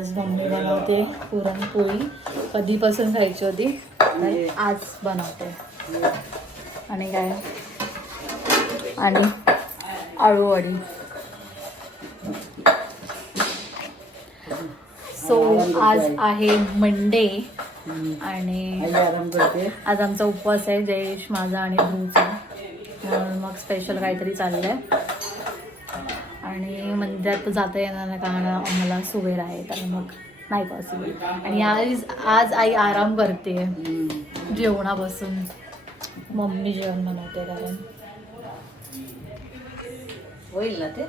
आज मम्मी बनवते पुरणपोळी. कधीपासून खायची होती, आज बनवते. आणि काय, आणि आळूवडी. सो आज आहे मंडे आणि आज आमचा उपवास आहे, जयेश माझा आणि ध्रुवचा. म्हणून मग स्पेशल काहीतरी चाललंय. आणि मंदिरात जाता येणार नाही कारण आम्हाला सुवेर आहे, तर मग नाही पॉसिबल. आणि आज आई आराम करते जेवणापासून. मम्मी जेवण बनवते कारण होईल ना ते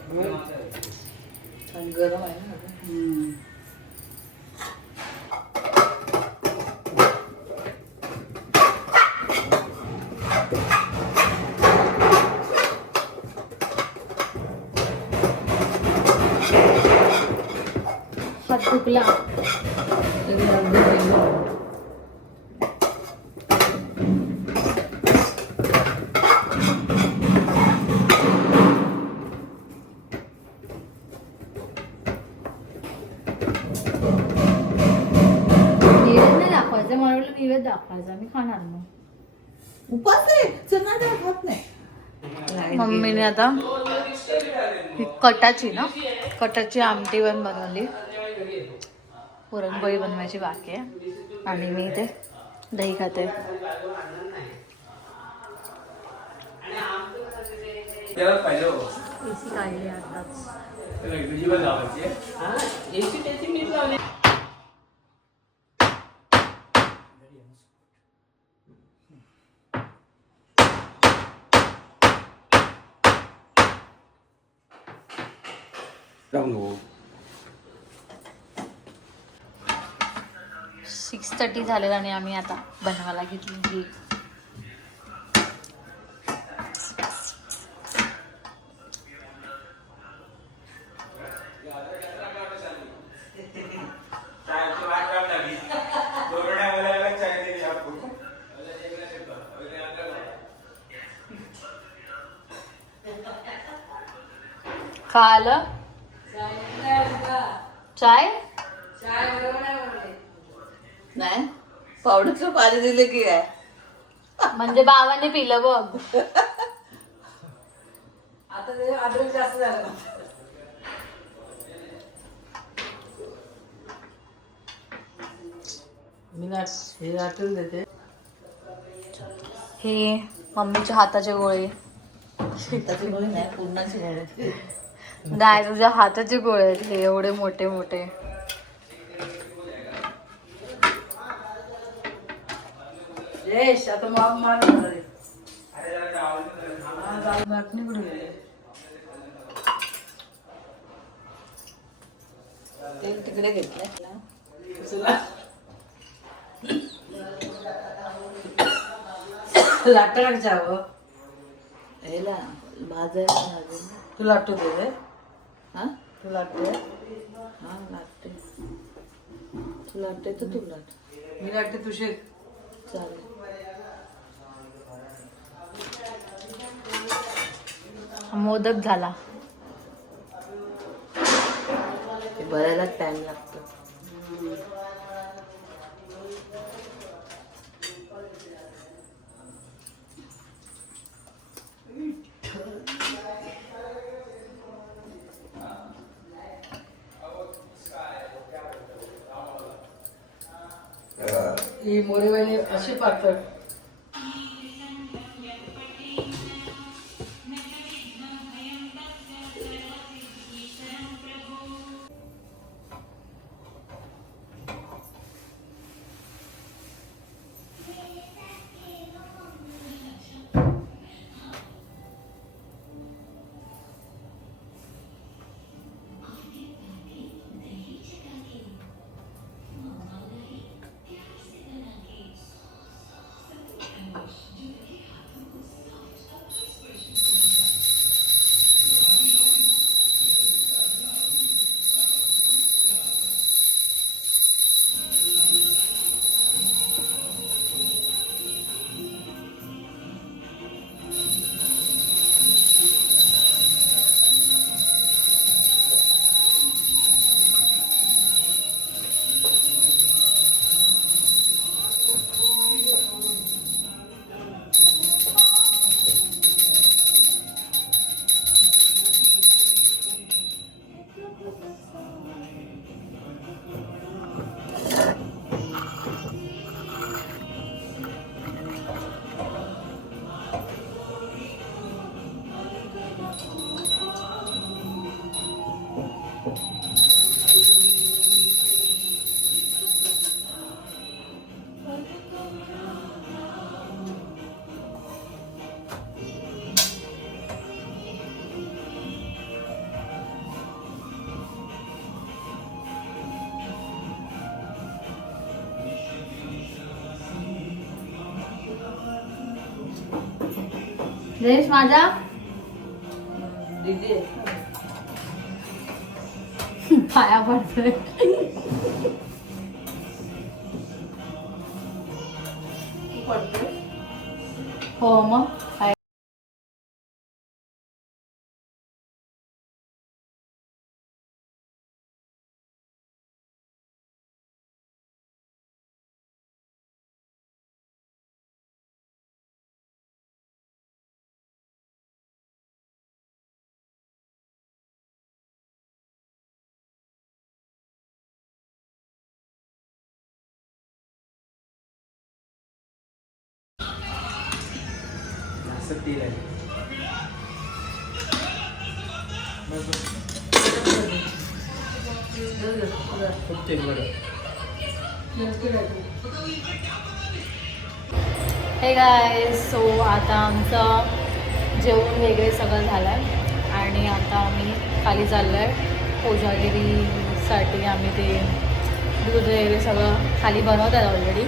गरम आहे ना. हात फुकला. मला वाटलं निवेद दाखवायचा, मी खाणार मग. उपास आहे, चना डाळ खात नाही. मम्मीने आता ही कटाची आमटी पण बनवली. पुरणपोळी बनवायची बाकी आहे आणि मी ते दही खाते. एसी काढली आताच. Đâu ngủ 6:30 झालेला आणि आम्ही आता बनवायला घेतली. खालं चाय नाही, पावडरचं पाणी दिलं की काय म्हणजे बाबाने पिलं बघ. आता ते अद्रक जास्त झालं. मी हे आठवून देते. हे मम्मीच्या हाताचे गोळे. शेताची गोळी नाही, पूर्णाची गोळी. नाही, तुझ्या हाताचे गोळे आहेत हे, एवढे मोठे मोठे. यश आता माग मार होणार आहे. नाटणी कुठे गेले? तेल तिकडे घेतलंय. लाटं टाकायचं हवं. याला भाजायला तू लाटू दे रे. हा, तू लाटते. हा, लाटते. तू लाटते तर तू लाट. मी लाटते, तू शेक. चालेल. मोदक झाला. ते भरायलाच टाइम लागतो. ही मोरेवाली अशी पातळ. जयेश माझा दीदी पाया पडतोय. हो मग काय. तेल आहे. खूप तेल बरं. हे काय सो आता आमचं जेवण वगैरे सगळं झालं आहे आणि आता आम्ही खाली चाललो आहे. कोजागिरीसाठी आम्ही ते दूध वगैरे सगळं खाली बनवत आहे ऑलरेडी.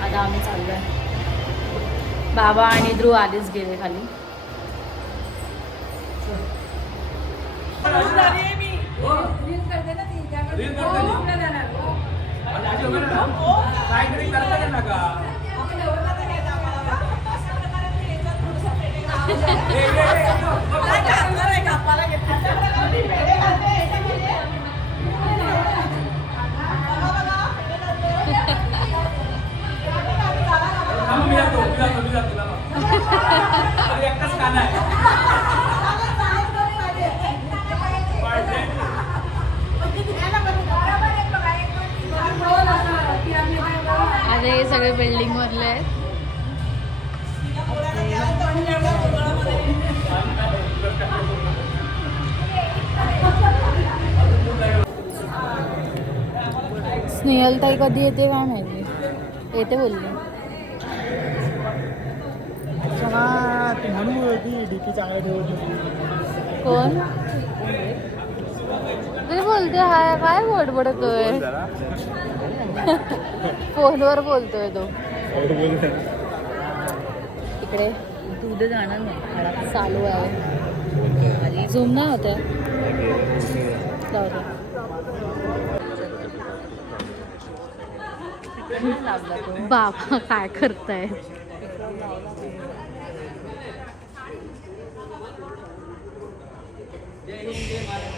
आता आम्ही चाललो आहे. बाबा आणि ध्रुव आधीच गेले खाली. आता हे सगळे बिल्डिंग मधले आहेत. स्नेहलताई कधी येते काय माहिती. येते बोलली. कोण तरी बोलते हाय काय बडबडतोय. फोनवर बोलतोय तो. इकडे तू उद्या जाणार नाही. चालू आहे. झूम नाही होते. जाऊ दे. बाबा काय करताय.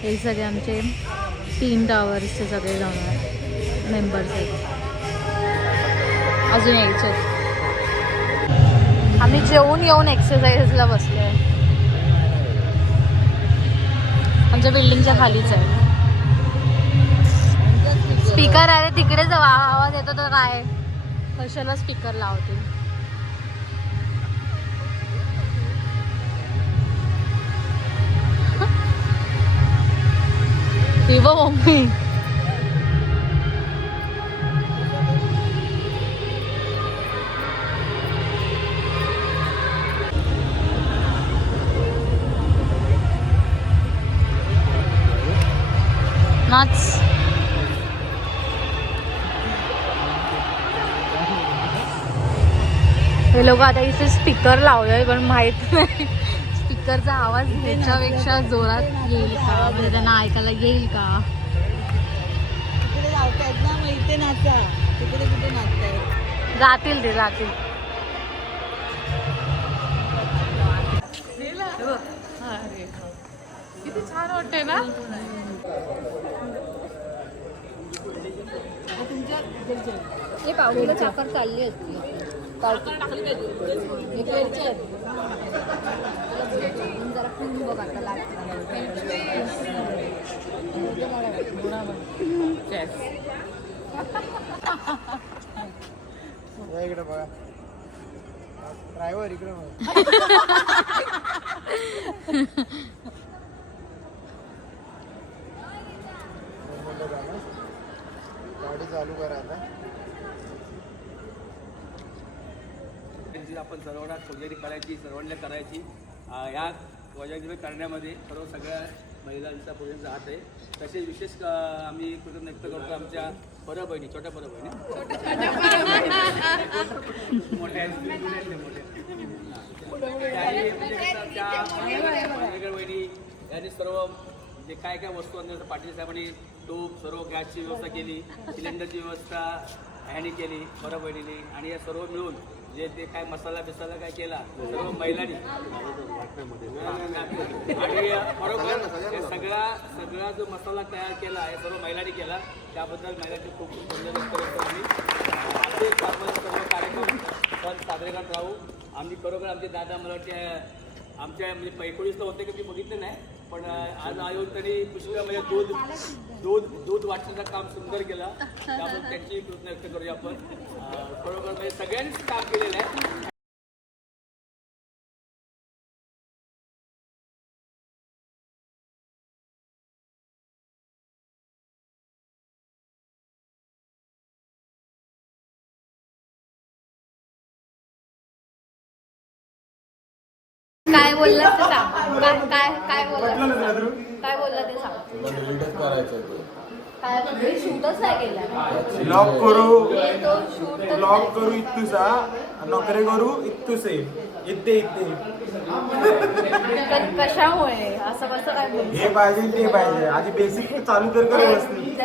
हे सगळे आमचे 3 टावर्सचे सगळे जाणार मेंबर्स आहेत. अजून यायचे. आम्ही जेवून येऊन एक्सरसाइजला बसलो आहे. आमच्या बिल्डिंगच्या खालीच आहे. स्पीकर आहे तिकडे जाऊ. आवाज येतो तर काय कशाला स्पीकर लावतील. ती बघ मम्मी. नाच. हे लोक आता इथे स्पीकर लावलंय पण माहित नाही स्पीकरचा आवाज ह्याच्यापेक्षा जोरात येईल का, म्हणजे त्यांना ऐकायला येईल का. तिकडे लावतायत ना मग इथे नाचा. तिकडे कुठे नाचतायत. जातील ते जातील. किती छान वाटते ना. हे पावडीला साखर चालली असती. जरा खून बघ आता लागतं. इकडे बघा ड्रायव्हर इकडे बघा. गाडी चालू करा आता. आपण सर्वांना कोजागिरी करायची, सर्वांना करायची. या कोजागिरी करण्यामध्ये सर्व सगळ्या महिलांचा पोषणाचा हात आहे. तसेच विशेष आम्ही कृतज्ञता व्यक्त करतो आमच्या छोट्या बहिणी मोठ्या बहिणी यांनी सर्व जे काय काय वस्तू आणण्याचं पाटील साहेबांनी तूप सर्व गॅसची व्यवस्था केली, सिलेंडरची व्यवस्था ह्याने केली बरं बहिणीने, आणि या सर्व मिळून जे ते काय मसाला बिसाला काय केला सर्व महिलांनी आणि बरोबर सगळा जो मसाला तयार केला हे सर्व महिलांनी केला. त्याबद्दल महिलांचे खूप खूप धन्यवाद करतो आम्ही. असेच आपण सर्व कार्यक्रम पण साजरे करत राहू. आम्ही बरोबर आमचे दादा मला वाटते आमच्या म्हणजे पैकोळीच तर होते की मी बघितलं नाही, पण आज आयोग तरी पुष्कळ म्हणजे दूध वाटण्याचं काम सुंदर केलं. त्याबद्दल त्यांची कृतज्ञता व्यक्त करूया आपण. बरोबर म्हणजे सगळ्यांनीच काम केलेलं आहे. काय बोलला ते सांग. काय बोलला ते सांग. काय शूटच नाही केला. ब्लॉग करू इतुसा नोकरी करू इतुसे इथे कशामुळे असं कसं काय बोलतो. हे पाहिजे ते पाहिजे आधी बेसिक चालू कर व्यवस्थित.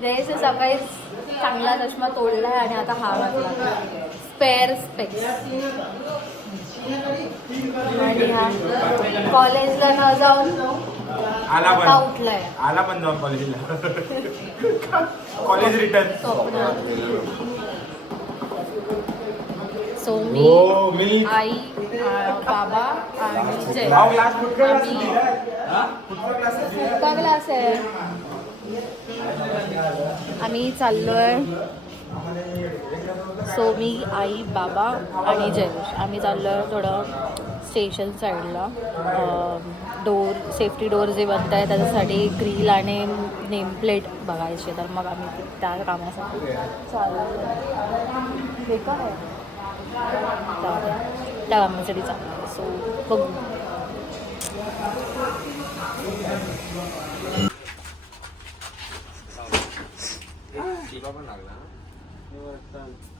जयस सकाळी चांगला चष्मा तोडलाय आणि आता हा घातला स्पेअर स्पेक्स. आणि हा कॉलेजला न जाऊन आला उठलाय. पण जाऊन कॉलेजला कॉलेज रिटर्न. सो मी आई बाबा आणि जय क्लास आहे. आम्ही चाललोय. सो मी आई बाबा आणि जयेश आम्ही चाललोय थोडं स्टेशन साईडला. सेफ्टी डोर जे बनत आहे त्याच्यासाठी ग्रिल आणि नेमप्लेट बघायचे, तर मग आम्ही त्या कामासाठी चालू बेकार आहे त्या कामासाठी चालू. सो बघू.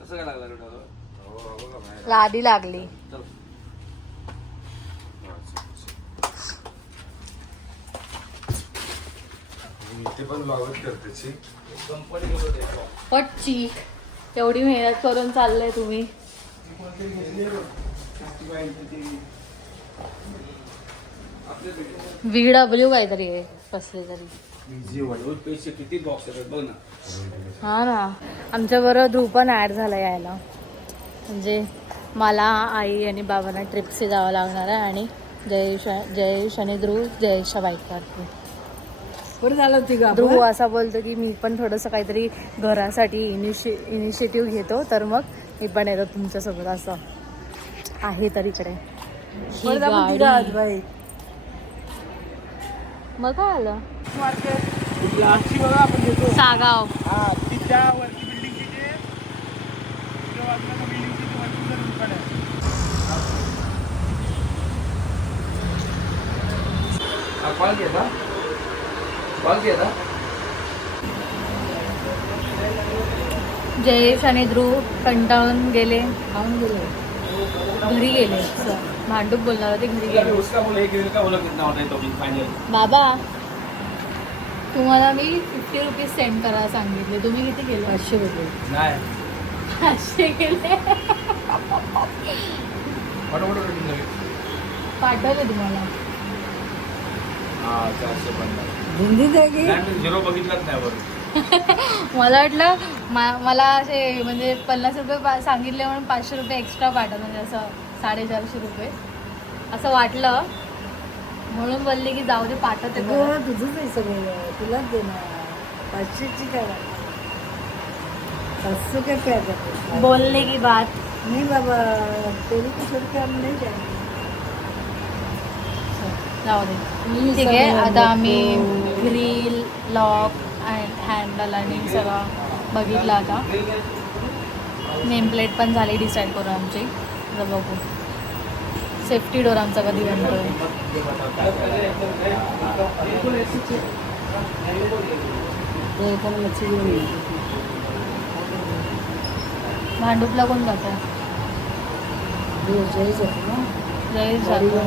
कसं काय लागला लादी लागली. पण चीक एवढी मेहनत करून चाललंय तुम्ही. VW काहीतरी आहे कसले तरी. किती बॉक्स आहेत बघ ना. हा ना, आमच्या बरोबर ध्रुव पण ॲड झाला यायला. म्हणजे मला आई आणि बाबांना ट्रिपचे जावं लागणार आहे आणि जयेश आणि ध्रुव जयेशच्या बाईकवरती. बरं झालं ती का ध्रुव असा बोलतो की मी पण थोडंसं काहीतरी घरासाठी इनिशिएटिव्ह घेतो, तर मग मी पण येतो तुमच्यासोबत. असं आहे तर इकडे ही गाडी. मग काय आलं सागाव. जयेश आणि ध्रुव कंटाळून गेले, खाऊन गेले, घरी गेले. भांडूप बोलणार होते, घरी गेले. बाबा तुम्हाला मी 50 रुपीज सेंड करायला सांगितले, तुम्ही किती केले? 500 रुपये. 500 केले. पाठवले तुम्हाला. मला वाटलं मला असे म्हणजे 50 रुपये सांगितले म्हणून 500 रुपये एक्स्ट्रा पाठवलं, म्हणजे असं 450 रुपये असं वाटलं, म्हणून बोलले की जाऊ दे पाठवते. तुझंच आहे सगळं, तुलाच देणार. 500ची काय 500 काय काय बोलने की बात नाही बाबा, तेरी कुछ रुपये हम नाही जाएंगे. जाऊ दे. ठीक आहे, आता आम्ही ग्रिल लॉक हँडल आणि सगळं बघितलं. आता नेमप्लेट पण झाली डिसाईड करून आमची, बघू. सेफ्टी डोर आमचा कधी बनतोय. भांडूपला कोण जातं? जयेश जातो.